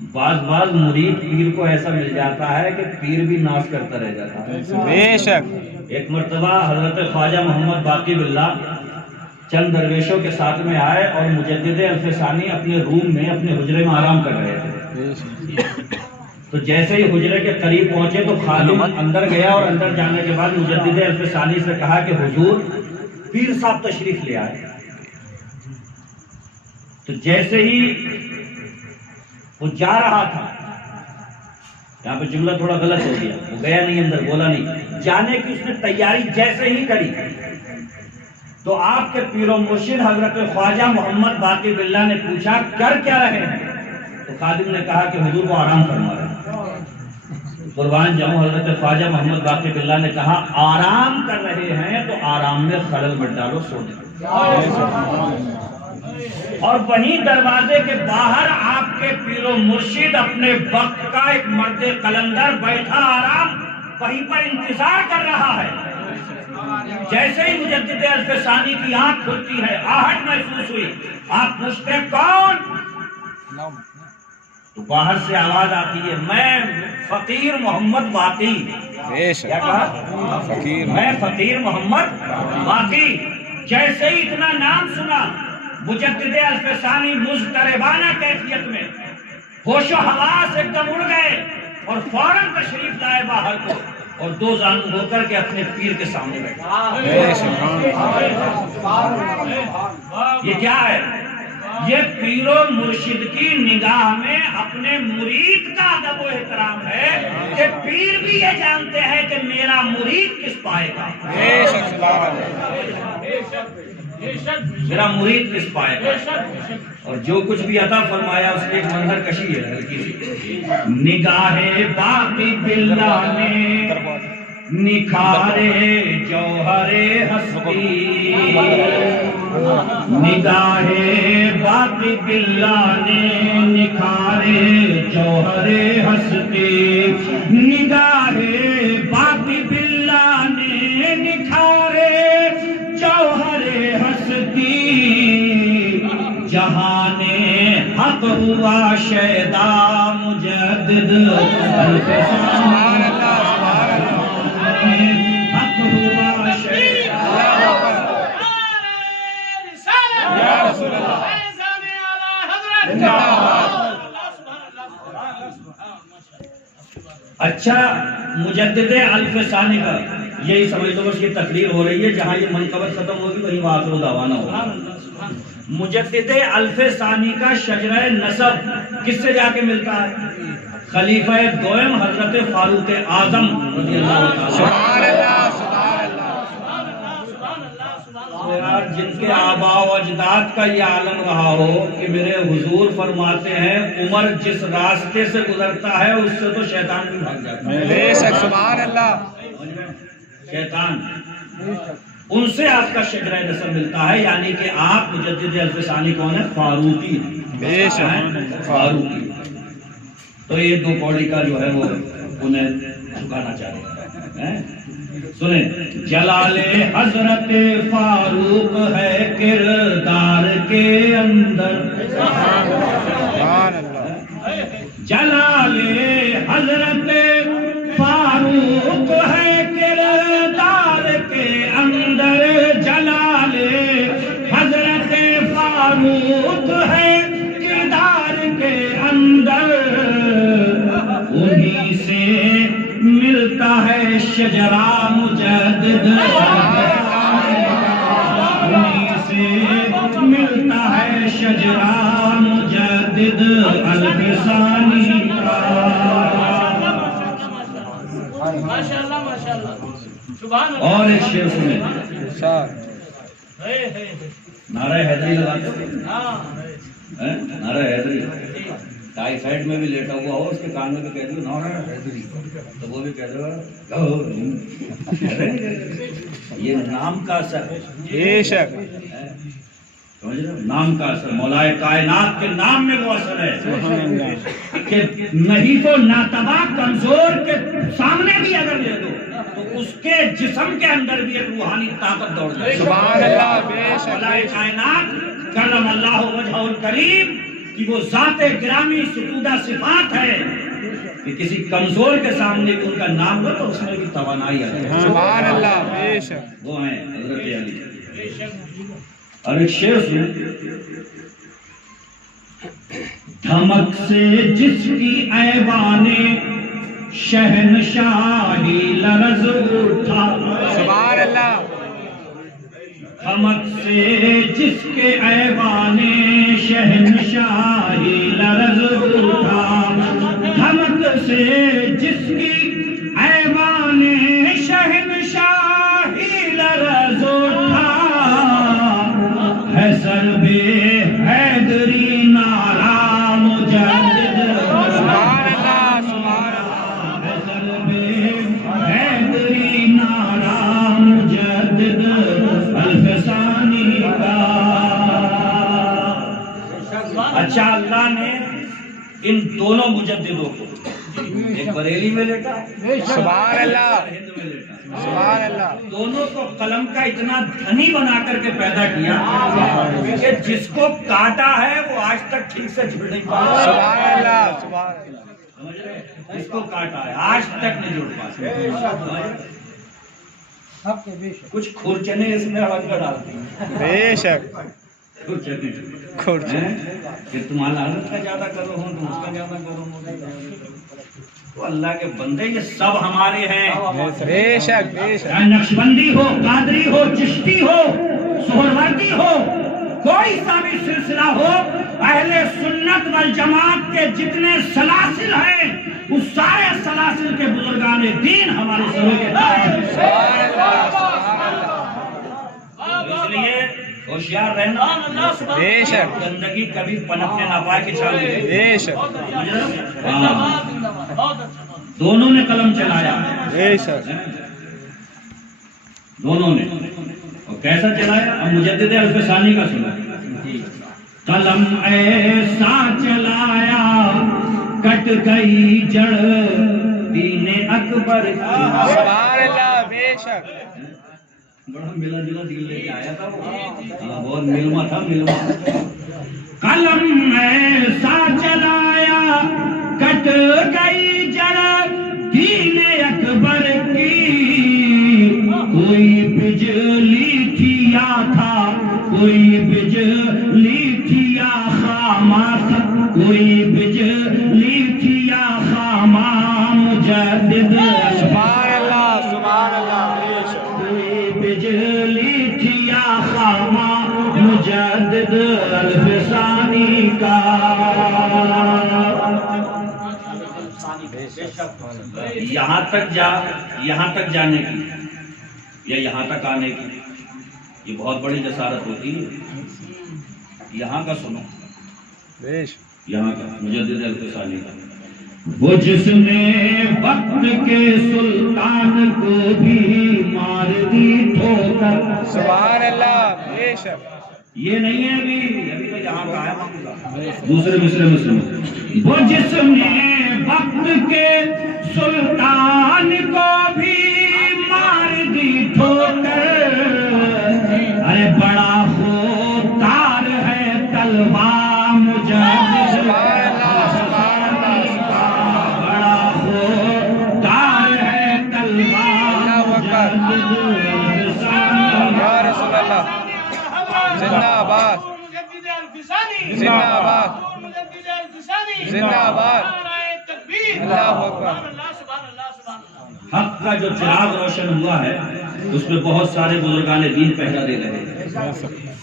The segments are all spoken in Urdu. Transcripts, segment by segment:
بعض مرید پیر کو ایسا مل جاتا ہے کہ پیر بھی ناز کرتا رہ جاتا ہے۔ بے شک۔ ایک مرتبہ حضرت خواجہ محمد باقی باللہ چند درویشوں کے ساتھ میں آئے اور مجدد الفسانی اپنے روم میں اپنے حجرے میں آرام کر رہے تھے۔ تو جیسے ہی حجرے کے قریب پہنچے تو خادم اندر گیا اور اندر جانے کے بعد مجدد الفسانی سے کہا کہ حضور پیر صاحب تشریف لے آئے۔ تو جیسے ہی وہ جا رہا تھا، یہاں پہ جملہ تھوڑا غلط ہو گیا، وہ گیا نہیں اندر، بولا نہیں، جانے کی اس نے تیاری جیسے ہی کری تو آپ کے پیر و مرشد حضرت خواجہ محمد باقی باللہ نے پوچھا کر کیا رہے ہیں؟ تو خادم نے کہا کہ حضور وہ آرام فرما رہے ہیں۔ قربان جاؤں، حضرت خواجہ محمد باقی باللہ نے کہا آرام کر رہے ہیں تو آرام میں خلل مت ڈالو، سو جاؤ۔ اور وہیں دروازے کے باہر آپ کے پیر و مرشد اپنے وقت کا ایک مرد قلندر بیٹھا آرام وہیں پر انتظار کر رہا ہے۔ جیسے ہی مجدد الفسانی کی آنکھ کھلتی ہے، آہٹ محسوس ہوئی، آپ پوچھتے ہیں کون؟ تو باہر سے آواز آتی ہے میں فقیر محمد باقی۔ کیا کہا؟ فقیر میں فقیر محمد باقی۔ جیسے ہی اتنا نام سنا مجدد الفسانی مضطربانہ کیفیت میں ہوش و حواس ایک دم اڑ گئے اور فوراً تشریف لائے باہر کو اور دو زانو ہو کر کے اپنے پیر کے سامنے بیٹھے۔ یہ کیا ہے؟ یہ پیر و مرشد کی نگاہ میں اپنے مرید کا ادب و احترام ہے کہ پیر بھی یہ جانتے ہیں کہ میرا مرید کس پائے گا، میرا مرید کس پائے گا۔ اور جو کچھ بھی عطا فرمایا اس کی ایک منظر کشی ہے ہلکی سی۔ نگاہ باقی باللہ نے نکھارے جوہر ہستی، نگاہ باقی باللہ نے نکھارے جوہر ہستی، نگاہ باقی باللہ نے نکھارے جوہر ہستی، جہان حق ہوا شیدا مجدد الفسانی، حق ہوا شیدا۔ اچھا، مجدد الفسانی کا یہی سمجھ لو بس یہ تقریر ہو رہی ہے، جہاں یہ منقبت ختم ہوگی وہیں وآخر دعوانا ہوگا۔ مجدد الفسانی کا شجرہ نسب کس سے جا کے ملتا ہے؟ خلیفہ دوم حضرت فاروق اعظم رضی اللہ تعالیٰ۔ جن کے آباء و اجداد کا یہ عالم رہا ہو کہ میرے حضور فرماتے ہیں عمر جس راستے سے گزرتا ہے اس سے تو شیطان بھی بھاگ جاتا ہے۔ بے شک، سبحان اللہ۔ شیطان، ان سے آپ کا شجرہ نسب ملتا ہے، یعنی کہ آپ مجدد الفسانی کون ہے؟ فاروقی ہیں۔ بے شک، فاروقی۔ تو یہ دو پوڑی کا جو ہے وہ انہیں جھکانا چاہتے ہیں۔ سنیں، جلال حضرت فاروق ہے کردار کے اندر، جلال حضرت فاروق ہے کردار کے اندر، جلال حضرت فاروق ہے کردار کے اندر، انہی سے ملتا ہے شجرہ مجدد، انہی سے ملتا ہے شجرہ مجدد الفسانی کا۔ اور ایک شعر سنیں، نعرہ حیدری لگاتے ہیں، نعرہ حیدری ٹائی سائڈ میں بھی لیٹا ہوا ہو اس کے کان میں بھی کہہ دو نعرہ حیدری تو وہ بھی کہہ دے گا یہ نام کا اثر ہے۔ بے شک، نام کا اثر، مولائے کائنات کے نام میں وہ اثر ہے کہ نحیف و ناتبا کمزور کے سامنے بھی اگر لے دو تو اس کے جسم کے اندر بھی ایک روحانی طاقت دوڑ جائے۔ سبحان اللہ، بے شک، مولائے کائنات کرم اللہ وجہہ الکریم کہ وہ ذات گرامی ستودہ صفات ہے کہ کسی کمزور کے سامنے بھی ان کا نام لو تو اس میں بھی توانائی آ جائے. سبحان اللہ. بے شک. وہ ہیں حضرت علی. اور ایک شعر سنیں. دھمک سے جس کی ایوان شہنشاہی لرز اٹھا. سبحان اللہ. دھمک سے جس کے ایوان شہنشاہی لرز اٹھا. دھمک سے جس کی ایوان شہنشاہی لرز اٹھا. ہے سر بے حیدری نعرہ مجدد. سبحان اللہ. سبحان اللہ. ہے سر بے حیدری نعرہ مجدد الفسانی کا. اچھا اللہ نے ان دونوں مجددوں کو ایک بریلی میں لکھا, سبحان اللہ. ہند میں لکھا. سبحان اللہ. دونوں کو قلم کا اتنا دھنی بنا کر کے پیدا کیا کہ جس کو کاٹا ہے وہ آج تک ٹھیک سے جڑ نہیں پایا. سبحان اللہ. سبحان اللہ. سمجھ رہے ہیں؟ جس کو کاٹا ہے آج تک نہیں جڑ پایا. کچھ کھرچنے اس میں ہوا ڈالتے ہیں. بے شک. کھرچنے کہ تمہارا حالت کا زیادہ کرو ہوں تم اس کا زیادہ کرو ہوں. تو اللہ کے بندے یہ سب ہمارے ہیں. بے شک. بے شک. نقشبندی ہو, قادری ہو, چشتی ہو, سہروردی ہو, کوئی سا بھی سلسلہ ہو, اہل سنت والجماعت کے جتنے سلاسل ہیں اس سارے سلاسل کے بزرگان دین ہمارے سروں کے تاج ہیں. اس لیے ہوشیار رہنا. بے شک. گندگی کبھی پنپنے نہ پائے کہ چھال دے. بے شک. دونوں نے قلم چلایا. بے شک. دونوں نے. اور کیسا چلایا؟ اب مجدد الفسانی کا سنا. قلم ایسا چلایا کٹ گئی جڑ دین اکبر کی. سبحان اللہ. بے شک. بڑا ملا جلا دل لے کے آیا تھا وہ. بہت ملما تھا, ملما. قلم ایسا چلایا کٹ گئی جڑ دین اکبر کی. کوئی بجلی تھیا تھا, کوئی بجلی تھیا خامات, کوئی بجلی تھیا خاما مجدد. سبحان اللہ. سبحان اللہ. بے شک. کوئی بجلی تھیا خاما مجدد الفسانی کا. یہاں تک جانے کی یا یہاں تک آنے کی یہ بہت بڑی جسارت ہوتی ہے. یہاں کا سنو, بے شک. یہاں کا مجدد الفسانی کا. وہ جس نے وقت کے سلطان کو بھی مار دی ٹھوکر. سبحان اللہ. بے شک. یہ نہیں ہے ابھی تو یہاں کا ہے. دوسرے مصرے سنو. وہ جس نے وقت کے سلطان کو بھی مار دی ٹھوکر. ارے بڑا خوددار ہے تلوار مجدد. سبحان اللہ. سبحان اللہ. بڑا خوددار ہے تلوار مجدد. یا رسول اللہ. زندہ آباد. زندہ آباد. زندہ آباد. اللہ اکبر. حق کا جو چراغ روشن ہوا ہے اس میں بہت سارے بزرگان دین پہرا دے رہے ہیں.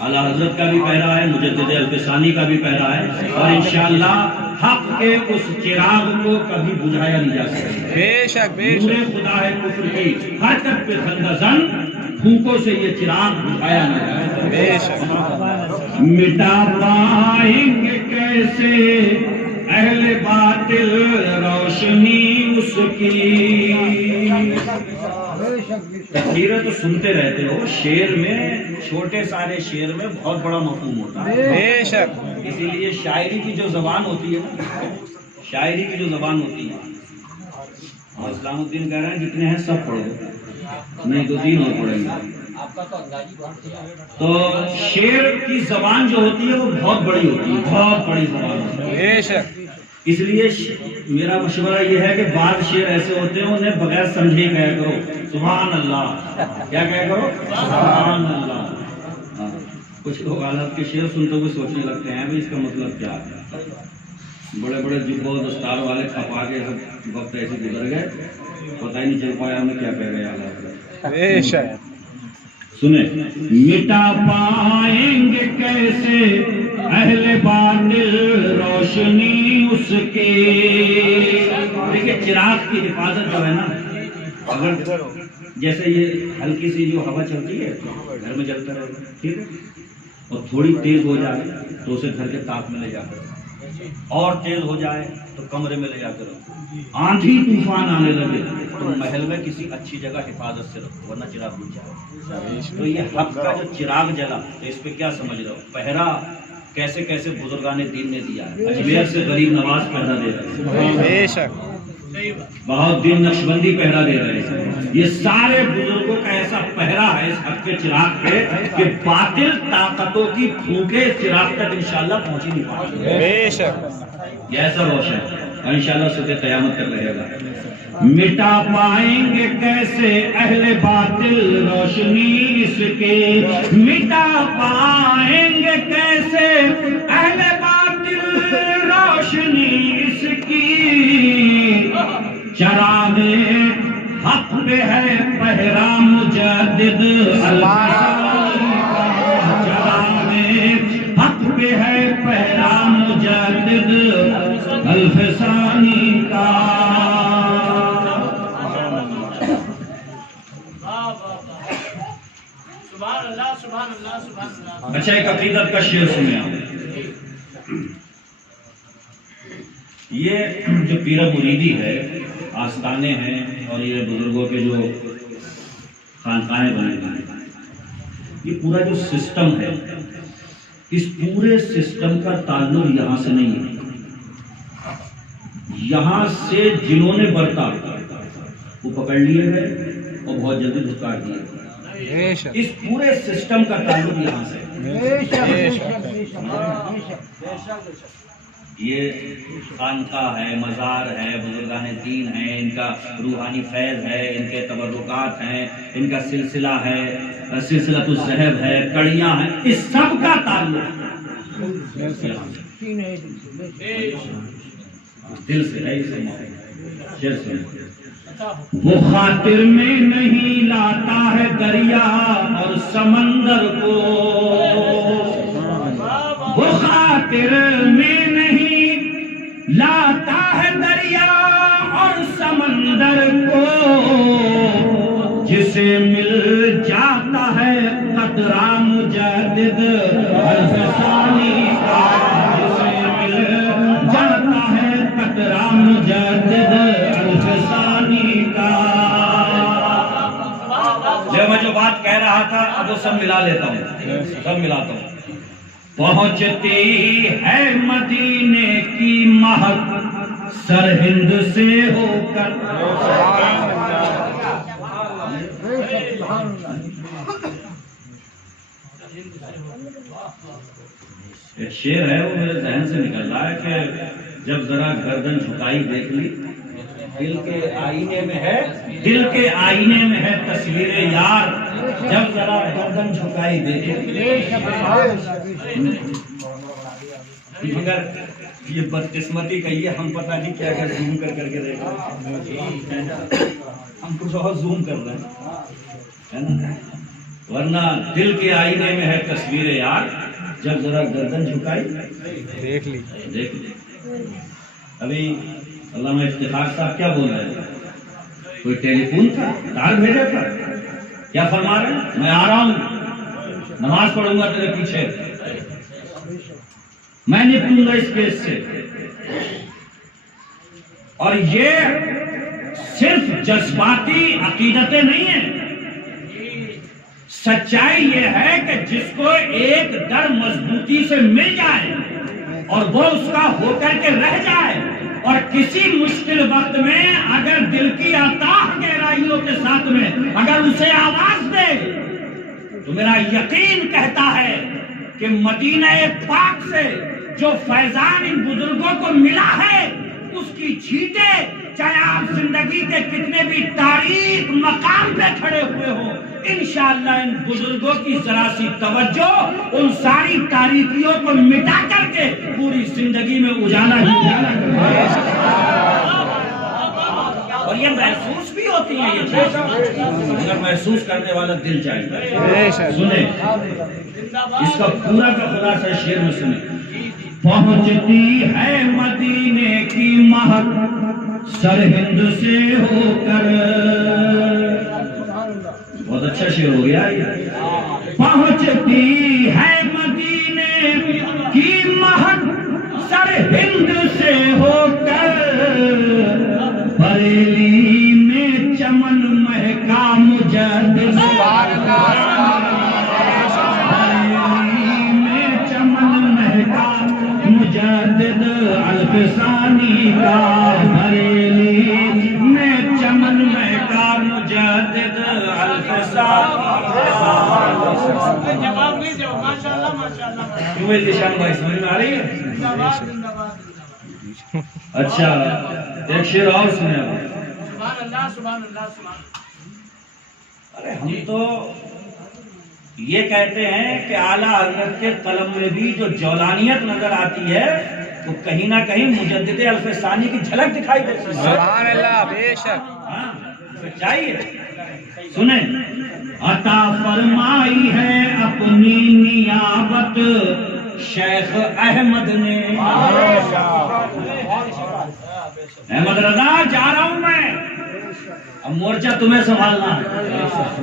اعلیٰ حضرت کا بھی پہرا ہے, مجدد الفسانی کا بھی پہرا ہے, اور انشاءاللہ حق کے اس چراغ کو کبھی بجھایا نہیں جا سکتا. بے شک. بے نور شک. خدا ہے کفر کی حرکت پہ خندزن, پھونکوں سے یہ چراغ بجھایا نہ جائے. بے شک. مٹا پائیں گے کیسے اہل باطل روشنی اس کی. تقریریں تو سنتے رہتے ہو, شعر میں چھوٹے سارے شعر میں بہت بڑا مفہوم ہوتا ہے. بے شک. اسی لیے شاعری کی جو زبان ہوتی ہے نا, شاعری کی جو زبان ہوتی ہے, اور اسلام الدین کہہ رہے ہیں جتنے ہیں سب پڑھو, نہیں تو 3 اور پڑھیں گے. تو شیر کی زبان جو ہوتی ہے وہ بہت بڑی ہوتی ہے، بہت بڑی زبان ہوتی ہے۔ بے شک اس لیے میرا مشورہ یہ ہے کہ بعض شعر ایسے ہوتے ہیں انہیں بغیر سمجھے کہا کرو سبحان اللہ، کیا کہا کرو سبحان اللہ۔ ہاں، کچھ لوگ حالات کے شعر سنتے ہوئے سوچنے لگتے ہیں اس کا مطلب کیا ہے، بڑے بڑے جبوں دستار والے کھپا کے وقت ایسے گزر گئے، پتہ ہی نہیں چل پایا ہمیں کیا کہہ گئے حالات۔ بے شک سنیں، مٹا پائیں گے کیسے اہل باطل روشنی اس کے۔ دیکھیں چراغ کی حفاظت جو ہے نا، اگر جیسے یہ ہلکی سی جو ہوا چلتی ہے گھر میں جلتا رہے گا، ٹھیک ہے، اور تھوڑی تیز ہو جائے تو اسے گھر کے تاپ میں لے جا کر، اور تیز ہو جائے تو کمرے میں لے جا کر رکھو، آندھی طوفان آنے لگے تو محل میں کسی اچھی جگہ حفاظت سے رکھو ورنہ چراغ بجھ جائے۔ تو یہ حق کا جو چراغ جلا تو اس پہ کیا سمجھ رہے ہو، پہرا کیسے کیسے بزرگان دین نے دیا ہے۔ اجمیر سے غریب نواز پہرا دے رہے ہیں، بے شک بہت دن نقشبندی پہرا دے رہے ہیں، یہ سارے بزرگوں کا ایسا پہرا ہے اس حق کے چراغ پہ کہ باطل طاقتوں کی پھونکے اس چراغ تک انشاءاللہ پہنچ ہی نہیں پائیں گے۔ بے شک یہ ایسا روشن ہے اور انشاءاللہ صبح قیامت تک رہے گا۔ مٹا پائیں گے کیسے اہل باطل روشنی اس کے، مٹا پائیں گے کیسے اہل باطل روشنی اس کی، چراغ حق پہ ہے پہرا مجدد الفسانی، چراغ حق پہ ہے پہرا مجدد الفسانی کا۔ اچھا ایک عقیدت کا شعر سنیں آپ، یہ جو پیر مریدی ہے، آستانے ہیں اور یہ بزرگوں کے جو خانقاہیں بنے ہیں، یہ پورا جو سسٹم ہے، اس پورے سسٹم کا تعلق یہاں سے نہیں ہے، یہاں سے جنہوں نے برتا وہ پکڑ لیے گئے اور بہت جلدی دھکار دیے گئے۔ بے شک اس پورے سسٹم کا تعلق یہاں سے، یہ خانقاہ ہے، مزار ہے، بزرگان دین ہیں، ان کا روحانی فیض ہے، ان کے تبرکات ہیں، ان کا سلسلہ ہے، سلسلۃ الذہب ہے، کڑیاں ہیں، اس سب کا تعلق دل سے ہے۔ شعر سنیں، وہ خاطر میں نہیں لاتا ہے دریا اور سمندر کو، وہ خاطر میں نہیں لاتا ہے دریا اور سمندر کو، جسے مل جاتا ہے قطرہ مجدد الفسانی کا، جسے مل جاتا ہے قطرہ مجدد الفسانی کا۔ میں جو بات کہہ رہا تھا اب وہ سب ملا لیتا ہوں، سب ملاتا ہوں۔ پہنچتی ہے مدینے کی مہک سرہند سے ہو کر، ایک شعر ہے وہ میرے ذہن سے نکل رہا ہے کہ جب ذرا گردن جھکائی دیکھ لی، دل کے آئینے میں ہے، دل کے آئینے میں ہے تصویر یار، جب ذرا گردن جھکائی دیکھ لی۔ مگر یہ بدقسمتی کہیے، ہم پتہ نہیں کیا کیا زوم کر کے دیکھ رہے ہیں، ہم کچھ اور زوم کر رہے ہیں نا، ورنہ دل کے آئینے میں ہے تصویر یار، جب ذرا گردن جھکائی دیکھ لی۔ دیکھ لی۔ ابھی علامہ افتخار صاحب کیا بول رہے ہیں، کوئی ٹیلی فون تھا، تار بھیجا تھا، کیا فرما رہے ہیں، میں آ رہا ہوں، نماز پڑھوں گا تیرے پیچھے، میں نپٹوں گا اس کیس سے۔ اور یہ صرف جذباتی عقیدتیں نہیں ہیں، سچائی یہ ہے کہ جس کو ایک در مضبوطی سے مل جائے اور وہ اس کا ہو کر کے رہ جائے، اور کسی مشکل وقت میں اگر دل کی اتاہ گہرائیوں کے ساتھ میں اگر اسے آواز دے تو میرا یقین کہتا ہے کہ مدینہ پاک سے جو فیضان ان بزرگوں کو ملا ہے اس کی چھینٹیں چاہے آپ زندگی کے کتنے بھی تاریک مقام پہ کھڑے ہوئے ہو، انشاءاللہ ان بزرگوں کی ذرا سی توجہ ان ساری تاریکیوں کو مٹا کر کے پوری زندگی میں اجالا ہی اجالا کر، اور یہ محسوس بھی ہوتی ہیں یہ چیز، مگر محسوس کرنے والا دل چاہیے۔ سنیں اس کا پورا کا خلاصہ شعر میں سنیں۔ پہنچتی ہے مدینے کی مہک سرہند سے ہو کر، بہت اچھا شعر ہو گیا یہ۔ پہنچتی ہے مدینے کی مہک سرہند سے ہو کر، بریلی میں چمن مہکا مجدد، مجدد الفسانی کا، بریلی میں چمن مہکا مجدد الفسانی کا۔ جواب نہیں دو، ماشاءاللہ ماشاءاللہ۔ کیوں ہے ذیشان بھائی سمجھ میں آ رہی ہے؟ اچھا ایک شعر اور سنیں آپ۔ سبحان اللہ سبحان اللہ سبحان اللہ۔ ارے ہم تو یہ کہتے ہیں کہ اعلیٰ حضرت کے قلم میں بھی جو جولانیت نظر آتی ہے تو کہیں نہ کہیں مجدد الفسانی کی جھلک دکھائی دیتی ہے۔ سبحان اللہ، بے شک۔ ہاں سچائی ہے۔ سنیں، عطا فرمائی ہے اپنی نیابت شیخ احمد نے۔ احمد رضا جا رہا ہوں میں، اب مورچہ تمہیں سنبھالنا ہے۔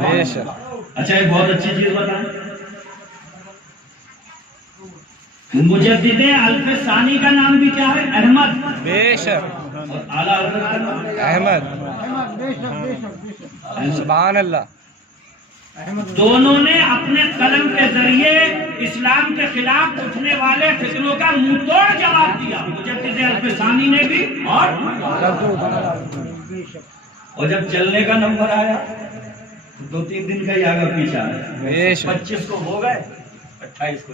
بے شک۔ اچھا ایک بہت اچھی چیز بتائیں، مجدد الفسانی کا نام بھی کیا ہے؟ احمد۔ بے شک۔ اور اعلیٰ حضرت کا نام احمد۔ سبحان اللہ۔ دونوں نے اپنے قلم کے ذریعے اسلام کے خلاف اٹھنے والے فتنوں کا منہ توڑ جواب دیا، مجدد الفسانی نے بھی اور جب چلنے کا نمبر آیا 2-3 دن کا ہی آگا پیچھا ہے، 25 کو ہو گئے 28 کو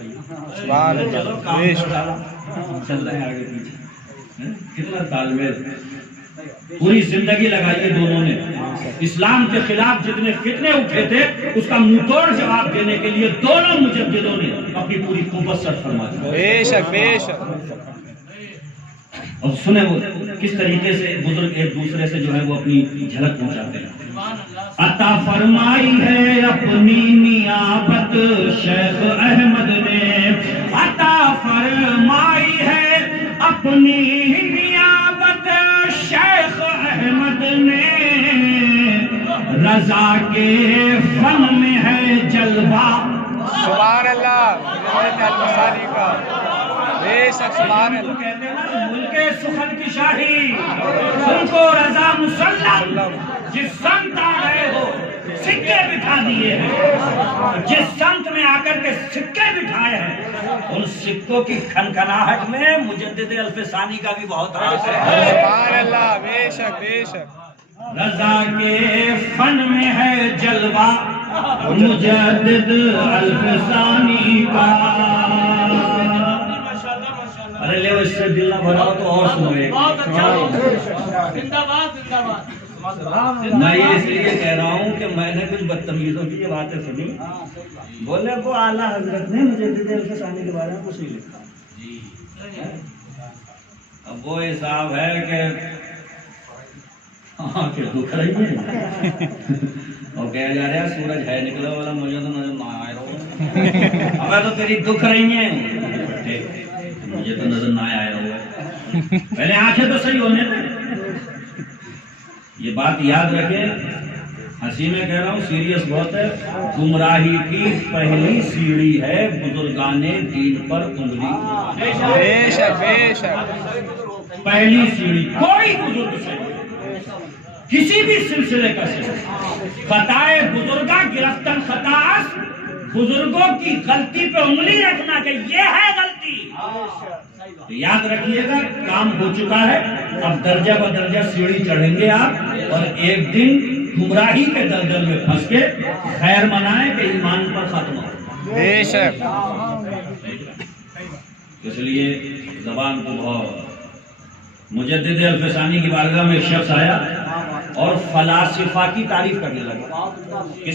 سبحان اللہ، چلو کام ڈالا چل رہے ہیں آگے پیچھے۔ کتنا تال میل، پوری زندگی لگائی ہے دونوں نے، اسلام کے خلاف جتنے فتنے اٹھے تھے اس کا منہ توڑ جواب دینے کے لیے دونوں مجددوں نے اپنی پوری قوت صرف فرما دی۔ بے شک بے شک۔ اور سنیں وہ کس طریقے سے بزرگ ایک دوسرے سے جو ہے وہ اپنی جھلک پہنچاتے ہیں۔ عطا فرمائی ہے اپنی نیابت شیخ احمد نے، عطا فرمائی ہے اپنی نیابت شیخ احمد نے، رضا کے فن میں ہے جلوہ۔ سبحان اللہ، الفسانی کا بے شک۔ سبحان اللہ۔ کہتے ہیں نا ملک سخن کی شاہی، ان کو رضا مسلم، جس سمت آ گئے ہو سکے بٹھا دیے ہیں، جس سمت میں آ کر کے سکے بٹھائے ہیں ان سکوں کی کھنکھناہٹ میں مجدد الفسانی کا بھی بہت ہاتھ ہے۔ سبحان اللہ، بے شک بے شک۔ رضا کے فن میں ہے جلوہ مجدد الفسانی کا۔ ارے لے اس سے دل نہ بھرا تو اور سنوے۔ بہت اچھا، زندہ باد زندہ باد۔ میں یہ اس لیے کہہ رہا ہوں کہ میں نے کچھ بدتمیزوں کی یہ باتیں سنی، بولے وہ اعلیٰ حضرت نے مجدد الفسانی کے بارے میں کچھ نہیں لکھا۔ اب وہ حساب ہے کہ ہاں کہ دکھ رہی ہے اور کہا جا رہا ہے سورج ہے نکلا والا مجھے تو نظر نہ آئے رہا، ہمیں تو تیری دکھ رہی ہیں، مجھے تو نظر نہ آیا ہوا، پہلے آنکھیں تو صحیح ہونے تھے۔ یہ بات یاد رکھیں، ہنسی میں کہہ رہا ہوں، سیریس بہت ہے۔ گمراہی کی پہلی سیڑھی ہے بزرگان دین پر انگلی۔ بے شک بے شک۔ پہلی سیڑھی کوئی بزرگ سے کسی بھی سلسلے کا سے خطائے بزرگا گرفتن خطاس، بزرگوں کی غلطی پہ انگلی رکھنا کہ یہ ہے غلطی، یاد رکھیے گا کام ہو چکا ہے، اب درجہ بدرجہ سیڑھی چڑھیں گے آپ، اور ایک دن گمراہی کے دلدل میں پھنس کے خیر منائیں کہ ایمان پر ختم ہو. بے شک. اس لیے زبان کو بہت. مجدد الفسانی کی بارگاہ میں ایک شخص آیا اور فلاسفہ کی تعریف کرنے لگا.